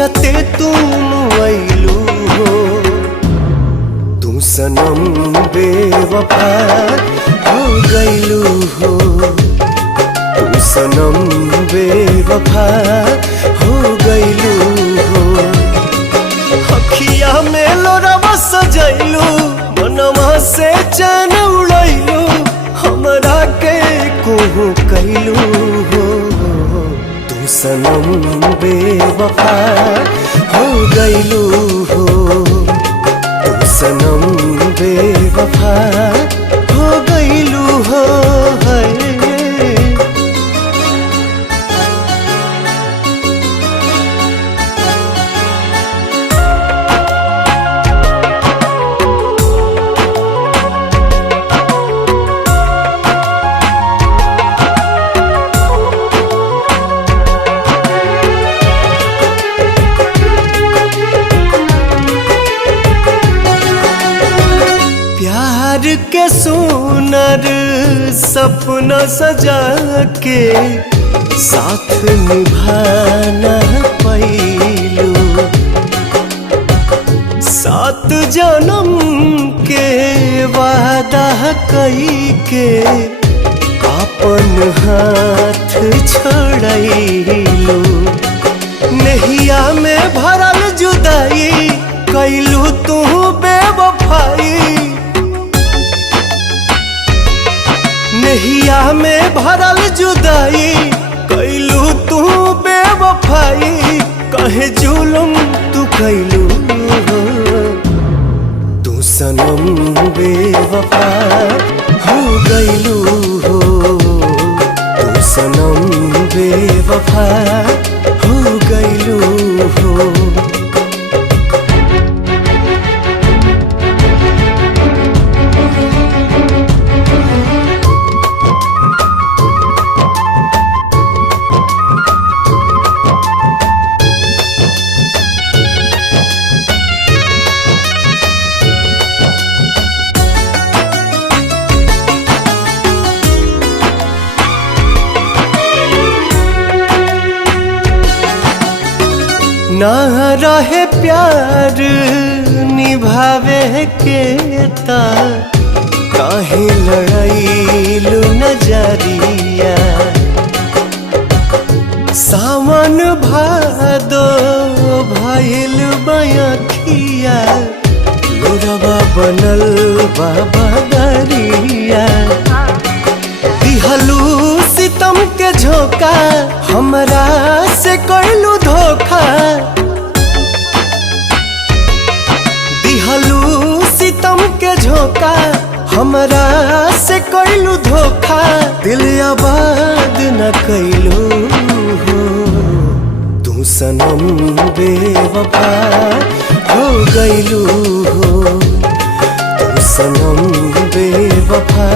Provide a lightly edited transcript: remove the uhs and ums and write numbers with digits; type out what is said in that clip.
जियते तुम आइलू हो। तू सनम बेवफा हो गइलू हो। तू सनम बेवफा हो गइलू हो। अखिया में लोरवा सजैलू, मनवा से चैन उड़ैलू, हमरा के कोहू कैलू हो। तू सनम बेवफा हो गइलू हो। तू सनम बेवफा हो गइलू हो। प्यार के सुनर सपना सजा के साथ निभाना पैलू। 7 जन्म के वादा कई के अपन हाथ छोड़लू। नहिया में भरल जुदाई कैलू तू बेवफाई। नहिया में भरल जुदाई कैलू तू बेवफाई। कहे जुलुम तू कैलू हो। तू सनम बेवफा हो गइलू हो। तू सनम बेवफा हो गइलू हो। ना रहे प्यार निभावे के ता काहे लड़ाइलू नजरिया। सावन भादो भइल बयखिया, लोरवा बनल बाबा दरिया। दिहलू सितम के झोंका, हमरा से कैलू धोखा। दिहलू सितम के झोंका, हमरा से कैलू धोखा। दिल आबाद न कैलू हो। तू सनम बेवफा हो गइलू हो। तू सनम बेवफा